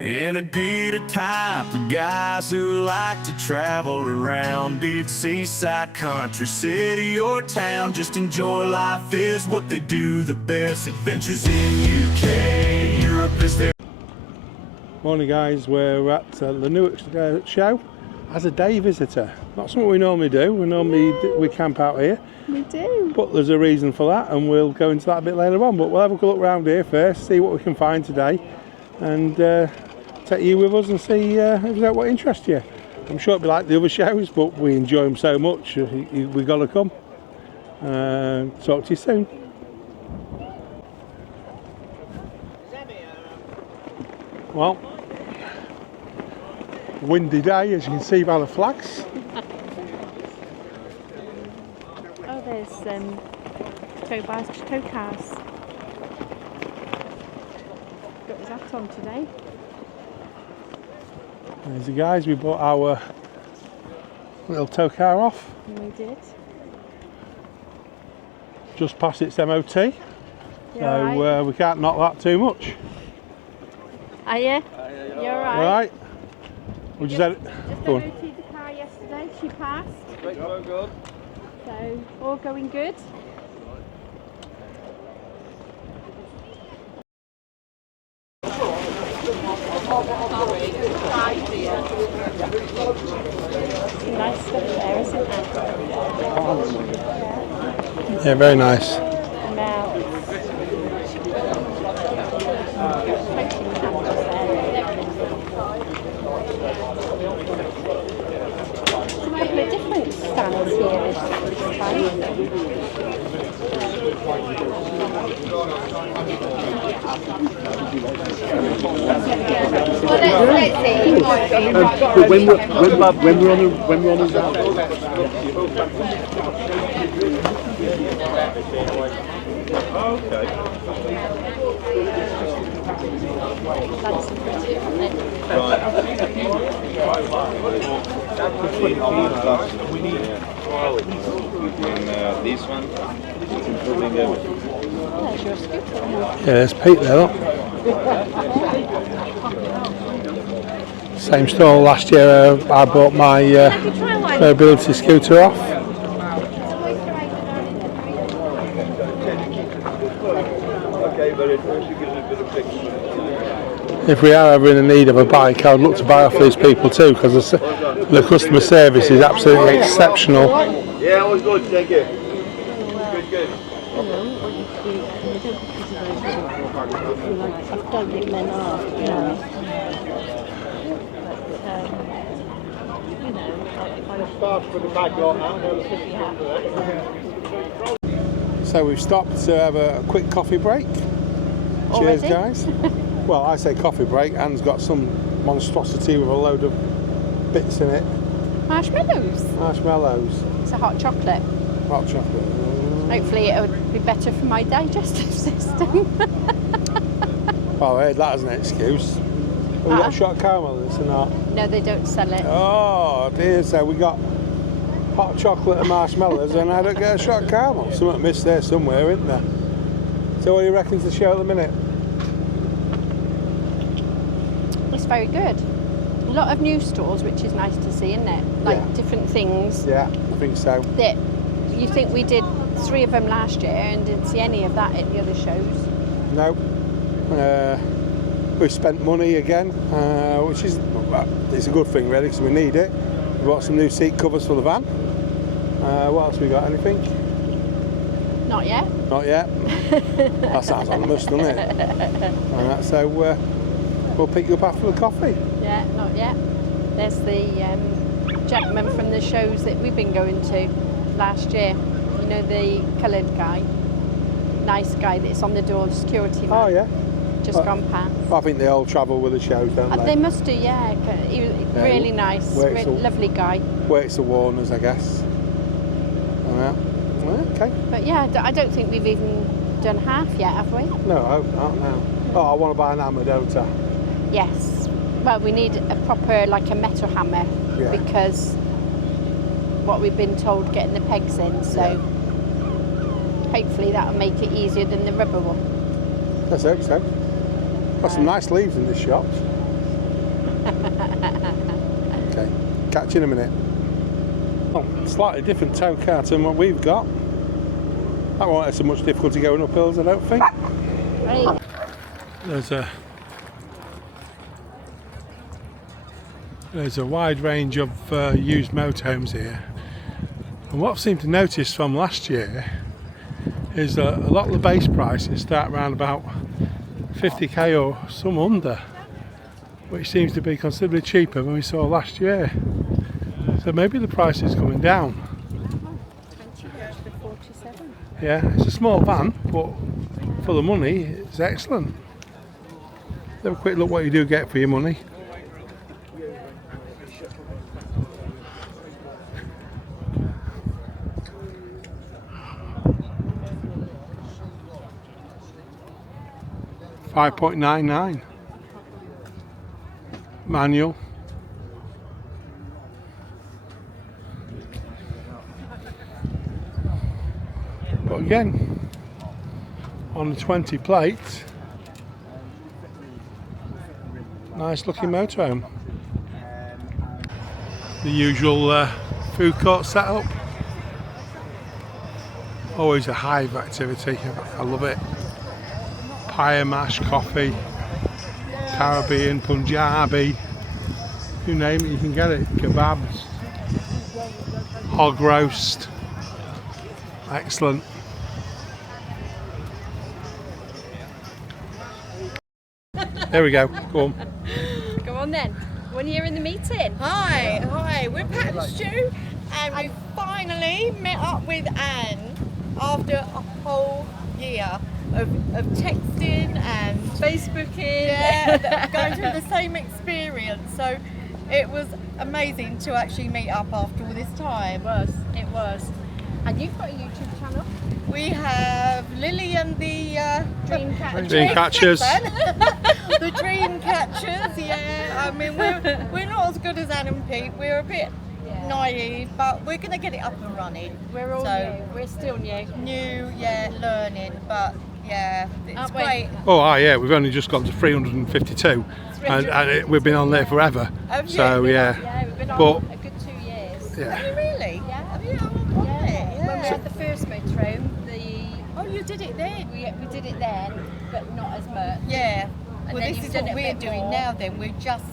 And it'd be the type of guys who like to travel around, be it seaside, country, city, or town. Just enjoy life is what they do the best. Adventures in UK, Europe is their... Morning guys, we're at the Newark show as a day visitor. Not something we normally do, we camp out here. We do. But there's a reason for that and we'll go into that a bit later on. But we'll have a look around here first, see what we can find today, and take you with us and see what interests you. I'm sure it'll be like the other shows, but we enjoy them so much, we've got to come. Talk to you soon. Well, windy day, as you can see by the flags. Oh, there's tow cars. Got his hat on today. There's the guys, we bought our little tow car off. And we did. Just past its MOT, so right? We can't knock that too much. Are you? You're right. Right. We just had it. Go on. MOT'd the car yesterday, she passed. Good. So, all going good. Nice stuff there, isn't it? Yeah, very nice. Now, a couple of different stands here this time. Well, let's see. When we're on the okay. This one, it's improving everything. Yeah, there's Pete there, look. Same stall last year I bought my mobility scooter off. Okay, but it first you give it a bit of picture. If we are ever in the need of a bike, I would look to buy off these people too, because the customer service is absolutely exceptional. Yeah, always good, thank you. Good. I don't think men are, no. So we've stopped to have a quick coffee break. Cheers, Already? guys. Well, I say coffee break. Anne's got some monstrosity with a load of bits in it. Marshmallows. Marshmallows. It's a hot chocolate. Hot chocolate. Hopefully it would be better for my digestive system. Oh, I heard that as an excuse. Have we got a shot of caramel in this or not? No, they don't sell it. Oh dear, so we got hot chocolate and marshmallows and I don't get a shot of caramel. Something missed there somewhere, isn't there? So what do you reckon to the show at the minute? It's very good. A lot of new stores, which is nice to see, isn't it? Like different things. Yeah, I think so. That you think we did 3 of them last year and didn't see any of that at the other shows. No. We've spent money again, which is it's a good thing really because we need it. We bought some new seat covers for the van. What else we got? Anything? Not yet. Not yet. That sounds ominous, doesn't it? So we'll pick you up after the coffee. Yeah, not yet. There's the gentleman from the shows that we've been going to last year. You know, the coloured guy. Nice guy that's on the door of security man. Oh yeah. Just gone past. I think they all travel with the shows, don't they? They must do, yeah. He was really nice, lovely guy. Works the Warners, I guess. Okay. But yeah, I don't think we've even done half yet, have we? No, I hope not. No. Oh, I want to buy an hammer, don't I? Yes. Well, we need a proper, like a metal hammer, because what we've been told getting the pegs in. So hopefully that'll make it easier than the rubber one. Let's hope so. Got some nice leaves in this shop. Okay, catch you in a minute. Oh, slightly different tow car than what we've got. That won't have so much difficulty going up hills, I don't think. Right. There's a wide range of used motorhomes here. And what I've seemed to notice from last year is that a lot of the base prices start around about 50k or some under, which seems to be considerably cheaper than we saw last year. So maybe the price is coming down. 20 goes for 47. Yeah, it's a small van, but for the money, it's excellent. Have a quick look what you do get for your money. £5.99 manual. But again, on the 20 plate, nice looking motorhome. The usual food court setup. Always a hive activity. I love it. Pie mash, coffee, Caribbean, Punjabi, you name it, you can get it. Kebabs, hog roast, excellent. There we go, go on. Go on then. When you're in the meeting. Hi, we're Pat and Stu, and we finally met up with Anne after a whole year of texting and Facebooking. going through the same experience. So it was amazing to actually meet up after all this time. It was. And you've got a YouTube channel. We have Lily and the Dream Catchers. Dream Catchers. The Dream Catchers, yeah. I mean, we're not as good as Anne and Pete. We're a bit naive, but we're going to get it up and running. We're all new. We're still new. New, yeah, learning, but yeah, it's Aren't we? great. Oh, yeah, we've only just got to 352 and we've been on there forever. Have you? So, yeah. Yeah, we've been on But- a good 2 years. Have Yeah. you really? Yeah. Have you? Oh, Yeah. yeah. When we had the first motorhome, Oh, you did it then? we did it then, but not as much. Yeah. And Well, then this you've is done what it a we're bit doing more. now then. We're just...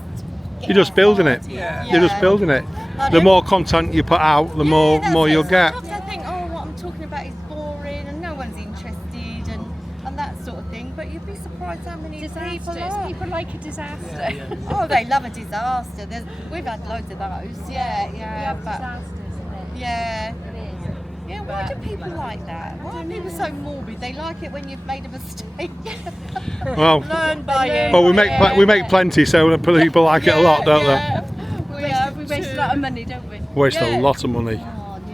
You're just building it. Yeah. You're just building it. The Pardon? more content you put out, the more you'll get. Sometimes I think, oh, what I'm talking about is boring and no one's interested and that sort of thing. But you'd be surprised how many people Disasters. are. People like a disaster. Oh, they love a disaster. We've had loads of those. Yeah, We yeah. have But disasters, isn't it? yeah. It is. Yeah, why But- do people like that? Why are people so morbid? They like it when you've made a mistake. Well, Learn by it. well, we make plenty, so people like it a lot, don't yeah. We waste a lot of money, don't we? they? Waste Yeah. a lot of money.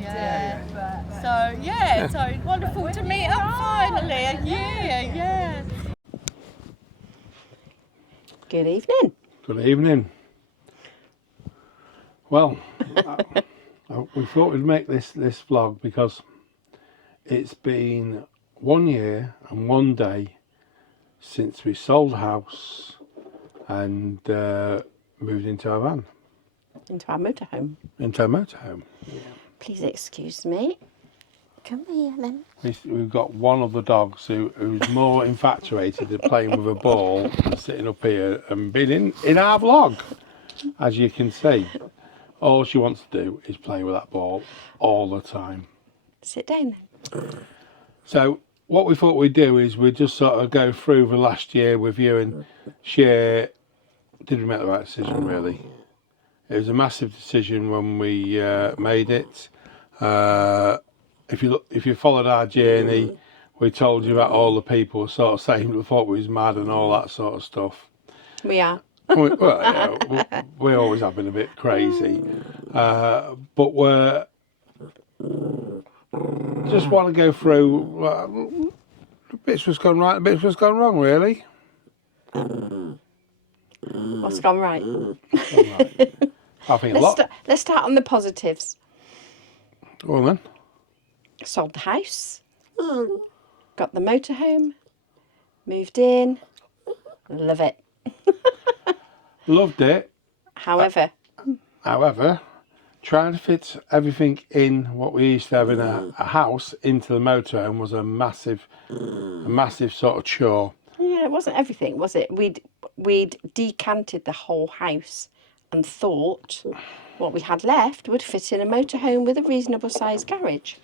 Yeah. But So yeah, so wonderful to meet up finally. Yeah. good evening. Good evening. Well, we thought we'd make this vlog because it's been 1 year and 1 day since we sold the house and moved into our van, Into our motorhome. into a motorhome. Please excuse me. Come here then. We've got one of the dogs who's more infatuated at playing with a ball and sitting up here and being in our vlog. As you can see, all she wants to do is play with that ball all the time. Sit down then. So what we thought we'd do is we'd just sort of go through the last year with you and share, did we make the right decision really? It was a massive decision when we made it. If you followed our journey, we told you about all the people sort of saying we thought we was mad and all that sort of stuff. We are. We always have been a bit crazy, but we're just want to go through bits was gone right, bits was gone wrong, really. What's gone right? I think a lot. Let's start on the positives. Go on then. Sold the house. Got the motorhome. Moved in. Love it. Loved it. However, However, trying to fit everything in what we used to have in a house into the motorhome was a massive sort of chore. yeah, it wasn't everything, was it? We'd decanted the whole house and thought what we had left would fit in a motorhome with a reasonable sized garage.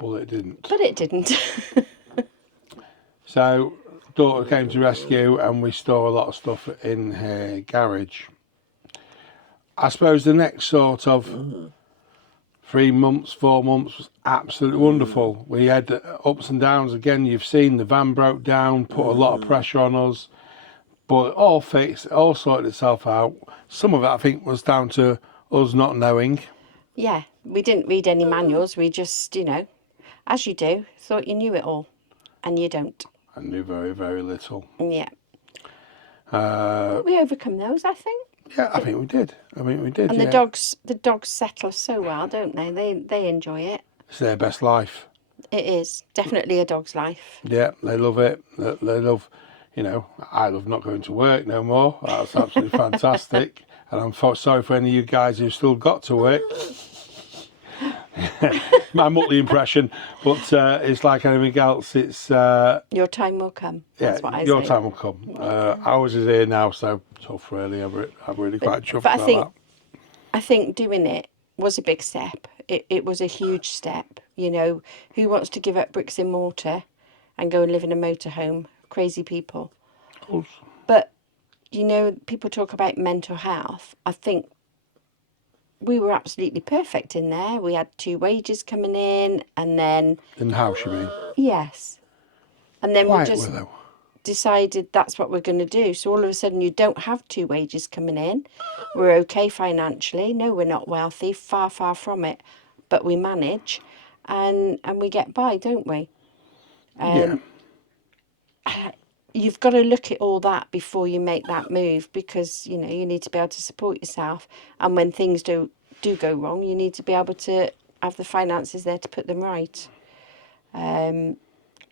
Well, it didn't. But it didn't. So, daughter came to rescue, and we store a lot of stuff in her garage. I suppose the next sort of 3 months, 4 months was absolutely wonderful. We had ups and downs again. You've seen the van broke down, put a lot of pressure on us, but it all fixed, it all sorted itself out. Some of it, I think, was down to us not knowing. Yeah, we didn't read any manuals. We just, as you do, thought you knew it all, and you don't. I knew very, very little. Yeah. We overcome those, I think. Yeah, I think we did. And yeah. the dogs settle so well, don't they? They enjoy it. It's their best life. It is definitely a dog's life. Yeah, they love it. They love, I love not going to work no more. That's absolutely fantastic. And I'm sorry for any of you guys who've still got to work. My Muttley impression, but it's like anything else. It's your time will come. That's what I your say. time will come. Ours is here now, so tough. Really, I'm really quite chuffed But about that. I think doing it was a big step. It was a huge step. Who wants to give up bricks and mortar and go and live in a motorhome? Crazy people. Of course. But people talk about mental health. I think we were absolutely perfect in there. We had 2 wages coming in, and then In the house, you mean? yes, and then Quiet we just Willow. decided that's what we're going to do. So all of a sudden, you don't have 2 wages coming in. We're okay financially. No, we're not wealthy. Far, far from it. But we manage, and we get by, don't we? Yeah. You've got to look at all that before you make that move, because you need to be able to support yourself, and when things do go wrong, you need to be able to have the finances there to put them right.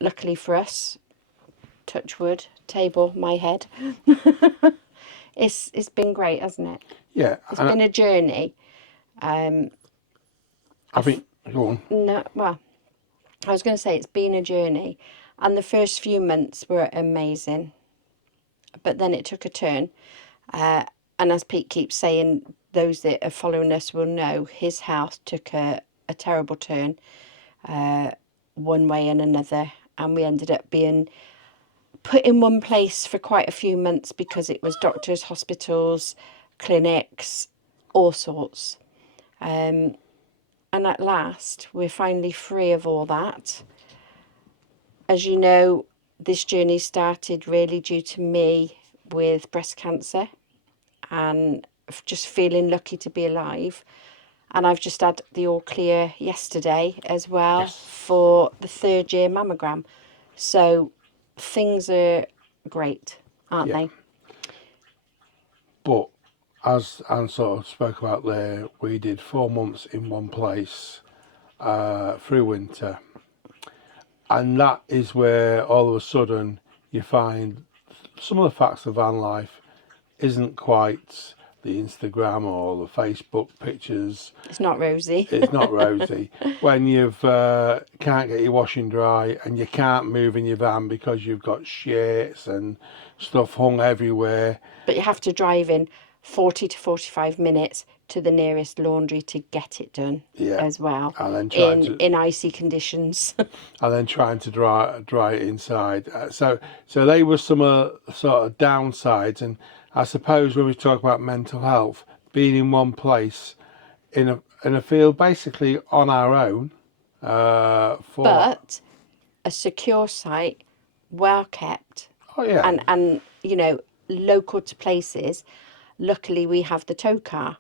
Luckily for us, touch wood, table my head, it's been great, hasn't it? Yeah. It's been a journey. I think. Go on. No, well, I was going to say it's been a journey, and the first few months were amazing, but then it took a turn, and as Pete keeps saying, those that are following us will know his health took a terrible turn, one way and another, and we ended up being put in one place for quite a few months because it was doctors, hospitals, clinics, all sorts. And at last, we're finally free of all that. As you know, this journey started really due to me with breast cancer and just feeling lucky to be alive. And I've just had the all clear yesterday as well for the 3rd year mammogram. So things are great, aren't they? But as Anne sort of spoke about there, we did 4 months in one place through winter. And that is where all of a sudden you find some of the facts of van life isn't quite the Instagram or the Facebook pictures. It's not rosy. It's not rosy. When you've can't get your washing dry and you can't move in your van because you've got shirts and stuff hung everywhere. But you have to drive in 40 to 45 minutes to the nearest laundry to get it done as well, and then in icy conditions. And then trying to dry it inside. So they were some sort of downsides. And I suppose when we talk about mental health, being in one place in a field basically on our own. But a secure site, well kept. Oh yeah. And local to places. Luckily, we have the tow car.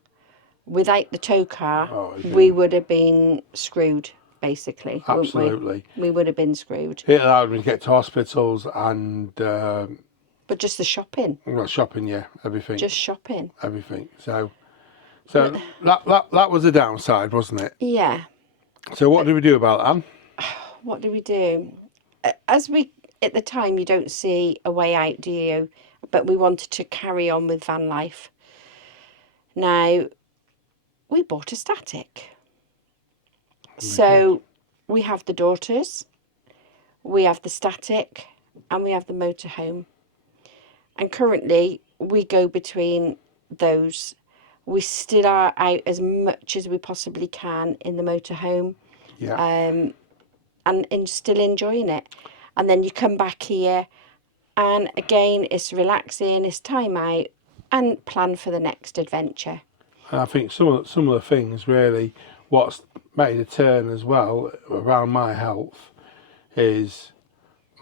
Without the tow car, we would have been screwed, basically. Absolutely. We would have been screwed. It allowed me to get to hospitals and... but just the shopping. Well, shopping, yeah, everything. Just shopping. Everything. So that was the downside, wasn't it? Yeah. So what did we do about that, Anne? What did we do? At the time, you don't see a way out, do you? But we wanted to carry on with van life. Now, we bought a static. So we have the daughters, we have the static, and we have the motorhome. And currently, we go between those. We still are out as much as we possibly can in the motorhome. Yeah. And still enjoying it. And then you come back here, and again, it's relaxing, it's time out, and plan for the next adventure. And I think some of the things really, what's made a turn as well around my health is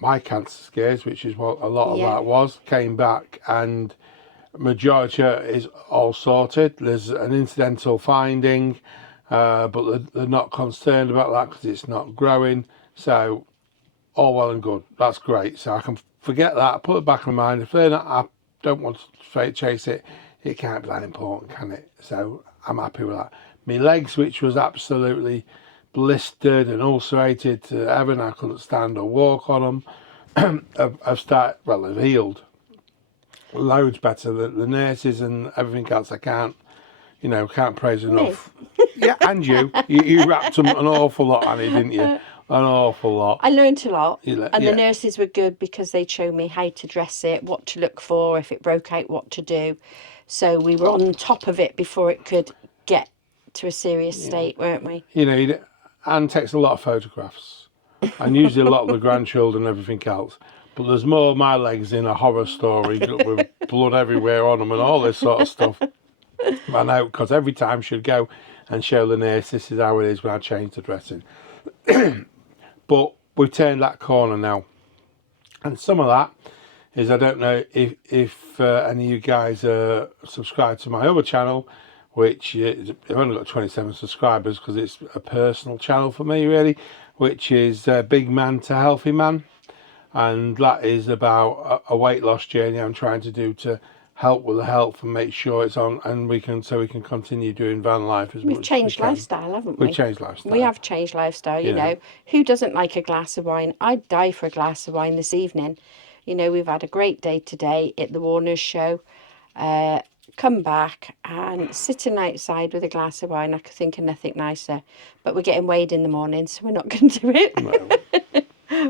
my cancer scares, which is what a lot of that was, came back, and majority is all sorted. There's an incidental finding, but they're not concerned about that because it's not growing. So all well and good. That's great. So I can forget that, put it back in my mind. If they're not, I don't want to chase it. It can't be that important, can it? So I'm happy with that. My legs, which was absolutely blistered and ulcerated to heaven, I couldn't stand or walk on them. I've started, well, they've healed loads better. The nurses and everything else, I can't praise enough. Yeah, and you wrapped them an awful lot, Annie, didn't you? An awful lot. I learnt a lot, and the nurses were good because they'd show me how to dress it, what to look for, if it broke out, what to do. So we were on top of it before it could get to a serious state, weren't we? Anne takes a lot of photographs, and usually a lot of the grandchildren and everything else. But there's more of my legs in a horror story with blood everywhere on them and all this sort of stuff. I know, because every time she'd go and show the nurse, this is how it is when I change the dressing. But we've turned that corner now. And some of that is, I don't know if any of you guys are subscribed to my other channel, which I've only got 27 subscribers because it's a personal channel for me, really, which is Big Man to Healthy Man. And that is about a weight loss journey I'm trying to do to help with the health and make sure it's on, and we can continue doing van life as much as we can. We've changed lifestyle, haven't we? We've changed lifestyle. We have changed lifestyle, you know. Who doesn't like a glass of wine? I'd die for a glass of wine this evening. We've had a great day today at the Warner's show. Come back and sitting outside with a glass of wine, I could think of nothing nicer. But we're getting weighed in the morning, so we're not going to do it. No.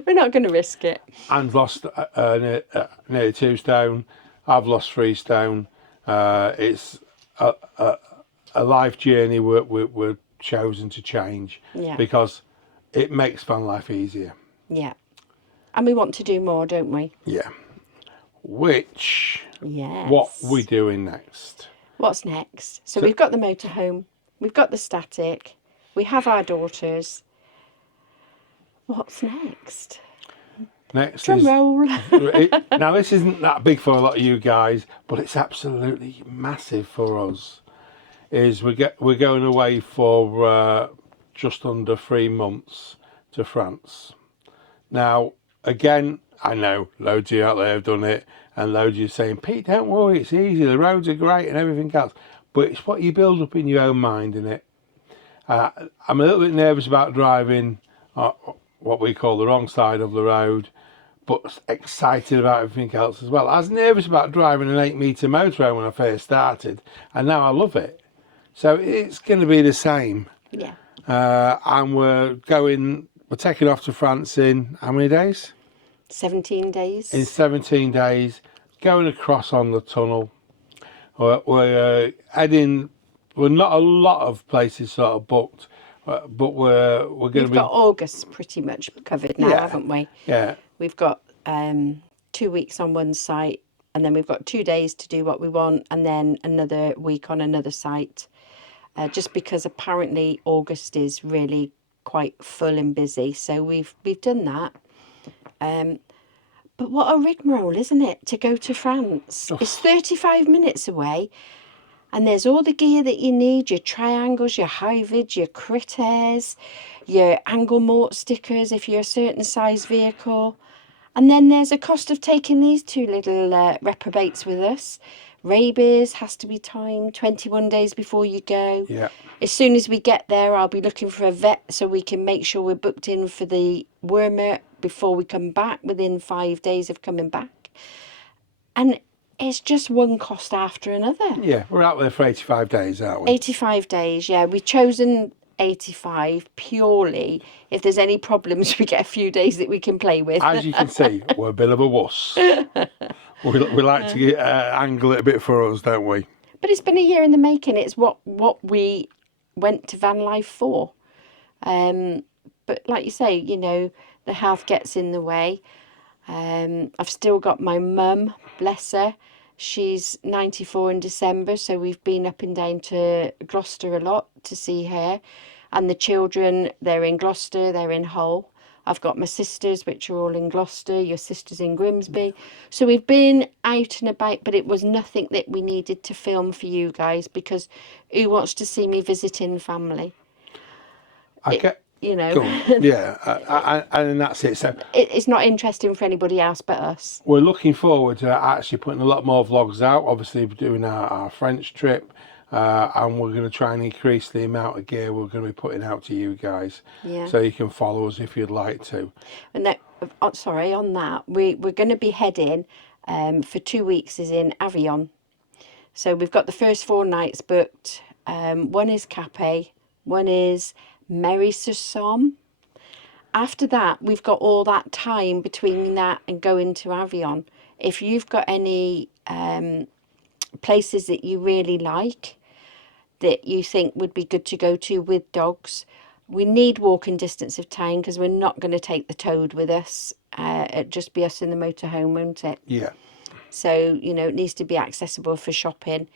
We're not going to risk it. Anne's lost nearly 2 stone. I've lost 3 stone. It's a life journey we're chosen to change because it makes van life easier. Yeah. And we want to do more, don't we? Yeah. Which, yes. What are we doing next? What's next? So we've got the motorhome, we've got the static, we have our daughters. What's next? Next Drum roll. Now, this isn't that big for a lot of you guys, but it's absolutely massive for us. We're going away for just under 3 months to France. Now, again, I know loads of you out there have done it, and loads of you saying, Pete, don't worry, it's easy, the roads are great and everything else. But it's what you build up in your own mind, innit? I'm a little bit nervous about driving what we call the wrong side of the road, but excited about everything else as well. I was nervous about driving an 8-metre motorhome when I first started, and now I love it. So it's going to be the same. Yeah. And we're taking off to France in how many days? 17 days. In 17 days, going across on the tunnel. We're heading. We're not a lot of places sort of booked, but we're going to be. We've got August pretty much covered now, haven't we? Yeah. We've got 2 weeks on one site, and then we've got 2 days to do what we want, and then another week on another site. Just because apparently August is really quite full and busy, so we've done that. But what a rigmarole, isn't it, to go to France? Oh. It's 35 minutes away, and there's all the gear that you need, your triangles, your high vid, your critters, your angle mort stickers if you're a certain size vehicle. And then there's a cost of taking these 2 little reprobates with us. Rabies has to be timed 21 days before you go. Yeah. As soon as we get there, I'll be looking for a vet so we can make sure we're booked in for the wormer before we come back, within 5 days of coming back. And it's just one cost after another. Yeah, we're out there for 85 days, aren't we? 85 days, yeah. We've chosen 85 purely if there's any problems, we get a few days that we can play with. As you can see, we're a bit of a wuss. We like to angle it a bit for us, don't we? But it's been a year in the making. It's what we went to van life for. But like you say, you know, the health gets in the way. I've still got my mum, bless her. She's 94 in December, so we've been up and down to Gloucester a lot to see her. And the children, they're in Gloucester, they're in Hull. I've got my sisters, which are all in Gloucester, your sister's in Grimsby. So we've been out and about, but it was nothing that we needed to film for you guys, because who wants to see me visiting family? You know, cool. Yeah, and that's it. So it's not interesting for anybody else but us. we're looking forward to actually putting a lot more vlogs out. Obviously, we're doing our French trip, and we're going to try and increase the amount of gear we're going to be putting out to you guys. Yeah. So you can follow us if you'd like to. And that, sorry, on that, we're going to be heading for 2 weeks is in Avignon. So we've got the first 4 nights booked. One is Capet, one is Mery-sur-Somme. After that, we've got all that time between that and going to Avignon. If you've got any places that you really like, that you think would be good to go to with dogs, we need walking distance of town, because we're not going to take the Toad with us. It'd just be us in the motorhome, won't it? Yeah. So, you know, it needs to be accessible for shopping.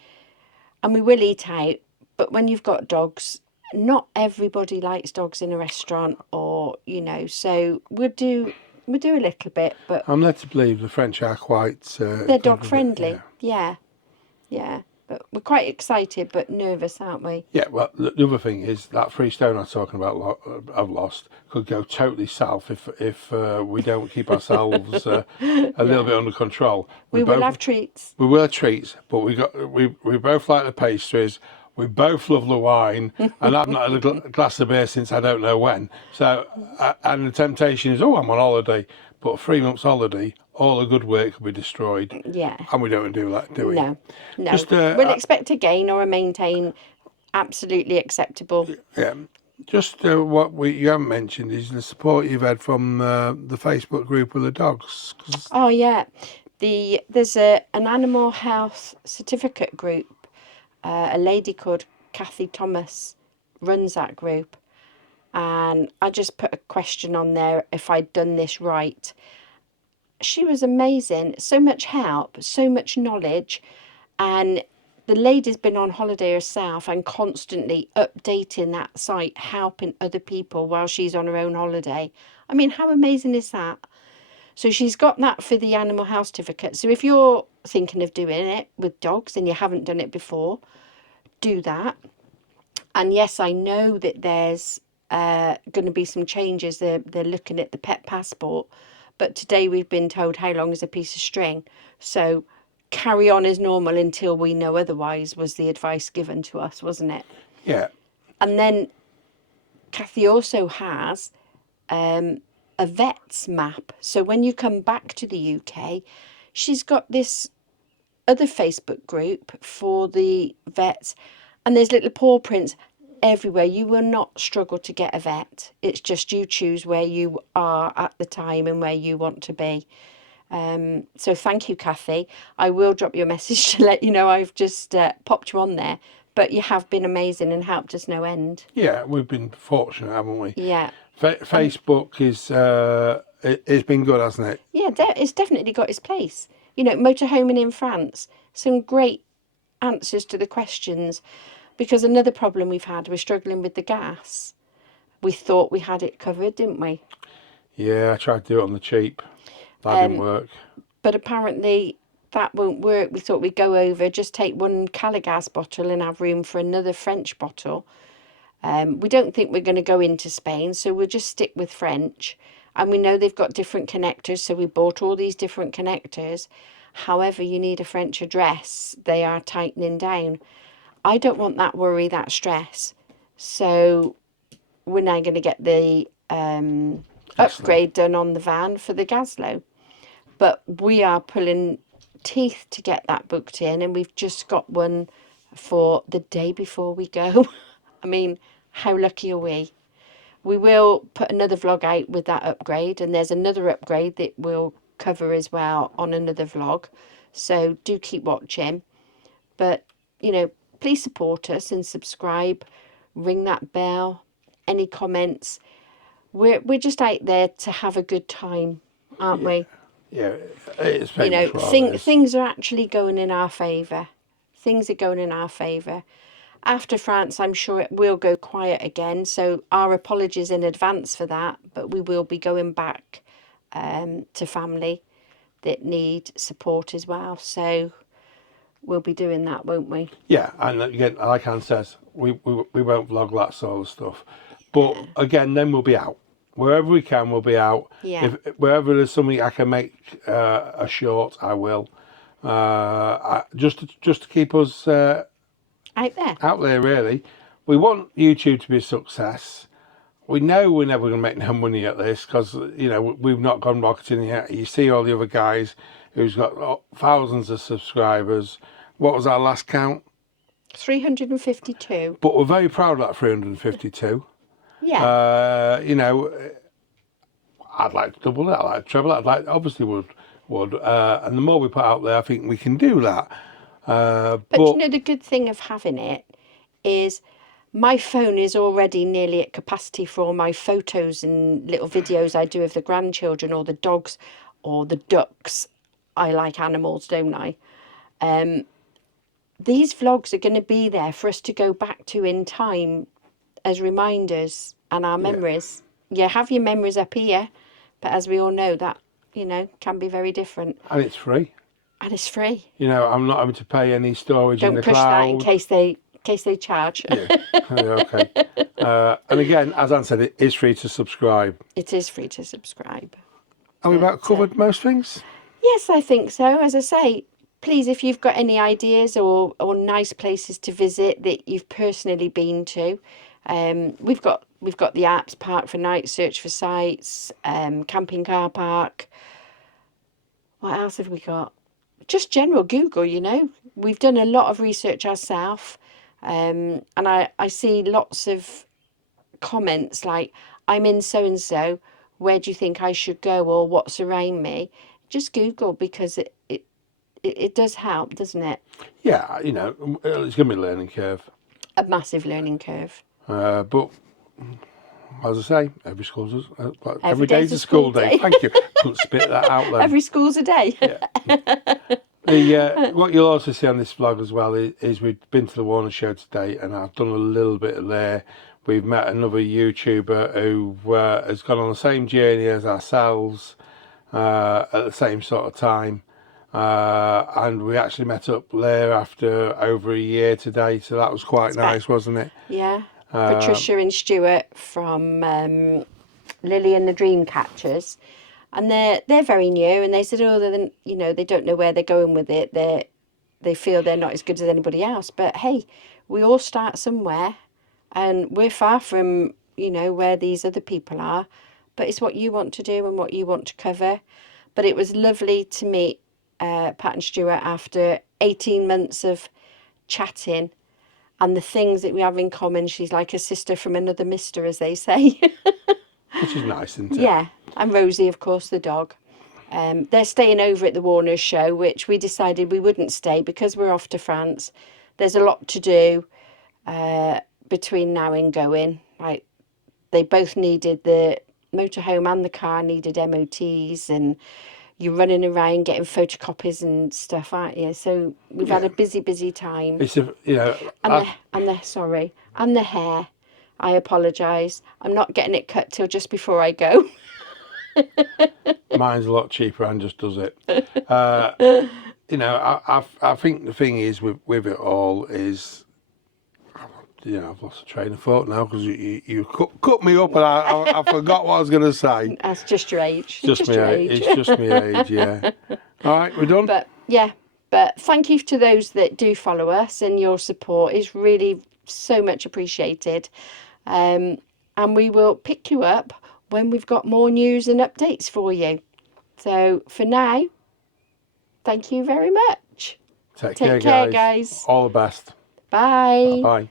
And we will eat out, but when you've got dogs, not everybody likes dogs in a restaurant, or, you know, so we'll do a little bit, but I'm led to believe the French are quite... they're dog friendly. Yeah. But we're quite excited, but nervous, aren't we? Yeah, well, the other thing is that freestone I was talking about, I've lost, could go totally south if we don't keep ourselves a little bit under control. We will have treats. We will have treats, but we both like the pastries. We both love the wine, and I've not had a glass of beer since I don't know when. So, and the temptation is, I'm on holiday, but 3 months holiday, all the good work will be destroyed. Yeah. And we don't do that, do we? No. Just, we'll expect a gain or a maintain, absolutely acceptable. Yeah. Just what you haven't mentioned is the support you've had from the Facebook group of the dogs. Oh, yeah. There's an animal health certificate group. A lady called Kathy Thomas runs that group. And I just put a question on there if I'd done this right. She was amazing. So much help, so much knowledge. And the lady's been on holiday herself and constantly updating that site, helping other people while she's on her own holiday. I mean, how amazing is that? So she's got that for the animal health certificate. So if you're thinking of doing it with dogs and you haven't done it before, do that. And yes, I know that there's going to be some changes. They're looking at the pet passport. But today we've been told how long is a piece of string. So carry on as normal until we know otherwise, was the advice given to us, wasn't it? Yeah. And then Kathy also has a vet's map. So when you come back to the UK, she's got this other Facebook group for the vets, and there's little paw prints everywhere. You will not struggle to get a vet. It's just you choose where you are at the time and where you want to be. So thank you, Kathy. I will drop you a message to let you know I've just popped you on there. But you have been amazing and helped us no end. Yeah, we've been fortunate, haven't we? Yeah. Facebook is it's been good, hasn't it? Yeah, it's definitely got its place. You know, motorhoming in France, some great answers to the questions. Because another problem we've had, we're struggling with the gas. We thought we had it covered, didn't we? Yeah, I tried to do it on the cheap. That didn't work. But apparently that won't work. We thought we'd go over, just take one Calagas bottle and have room for another French bottle. We don't think we're going to go into Spain, so we'll just stick with French. And we know they've got different connectors, so we bought all these different connectors. However, you need a French address. They are tightening down. I don't want that worry, that stress. So we're now going to get the upgrade done on the van for the Gaslow. But we are pulling teeth to get that booked in, and we've just got one for the day before we go. I mean, how lucky are we? We will put another vlog out with that upgrade, and there's another upgrade that we'll cover as well on another vlog. So do keep watching. But, you know, please support us and subscribe, ring that bell, any comments. We're just out there to have a good time, aren't we? Yeah, it's You know, famous for all this. things are actually going in our favour. Things are going in our favour. After France, I'm sure it will go quiet again. So our apologies in advance for that. But we will be going back to family that need support as well. So we'll be doing that, won't we? Yeah, and again, like Anne says, we won't vlog that sort of stuff. But again, then we'll be out. Wherever we can, we'll be out. Yeah. If wherever there's something I can make a short, I will. Just to keep us Out there. really. We want YouTube to be a success. We know we're never going to make no money at this because, you know, we've not gone marketing yet. You see all the other guys who's got thousands of subscribers. What was our last count? 352. But we're very proud of that 352. Yeah. You know, I'd like to double it. I'd like to treble it. Obviously would. And the more we put out there, I think we can do that. But you know, the good thing of having it is my phone is already nearly at capacity for all my photos and little videos I do of the grandchildren or the dogs or the ducks. I like animals, don't I? These vlogs are going to be there for us to go back to in time as reminders and our memories. You have your memories up here, but as we all know, that, you know, can be very different. And it's free. And it's free. You know, I'm not having to pay any storage in the Don't push cloud. that in case they charge. Yeah. Okay. And again, as Anne said, it is free to subscribe. It is free to subscribe. Have we about covered most things? Yes, I think so. As I say, please, if you've got any ideas or nice places to visit that you've personally been to, we've got the apps, Park for Night, Search for Sites, Camping Car Park. What else have we got? Just general Google, you know. We've done a lot of research ourselves, and I see lots of comments like, I'm in so-and-so, where do you think I should go, or what's around me? Just Google, because it does help, doesn't it? Yeah, you know, it's going to be a learning curve. A massive learning curve. But as I say, every school's Every day's day's a school day. Thank you. Couldn't spit that out then. Every school's a day. What you'll also see on this vlog as well is we've been to the Warner show today, and I've done a little bit there. We've met another YouTuber who has gone on the same journey as ourselves at the same sort of time. And we actually met up there after over a year today, so that was quite nice, wasn't it? Yeah. Patricia and Stuart from Lily and the Dreamcatchers, and they're very new, and they said, you know, they don't know where they're going with it. They feel they're not as good as anybody else, but hey, we all start somewhere, and we're far from, you know, where these other people are, but it's what you want to do and what you want to cover. But it was lovely to meet Pat and Stuart after 18 months of chatting, and the things that we have in common. She's like a sister from another mister, as they say. Which is nice, isn't it? Yeah, and Rosie, of course, the dog. They're staying over at the Warner's show, which we decided we wouldn't stay because we're off to France. There's a lot to do between now and going. Like, they both needed, the motorhome and the car needed MOTs, and you're running around getting photocopies and stuff, aren't you? So we've had a busy time. It's you know, and the hair. I apologise. I'm not getting it cut till just before I go. mine's a lot cheaper and just does it. You know, I think the thing is with it all is, you know, I've lost a train of thought now because you cut me up and I forgot what I was going to say. That's just your age. Just my age. It's just my age, yeah. All right, we're done. But thank you to those that do follow us, and your support is really so much appreciated. And we will pick you up when we've got more news and updates for you. So for now, Thank you very much. Take Take care, care, guys. All the best. Bye. Bye.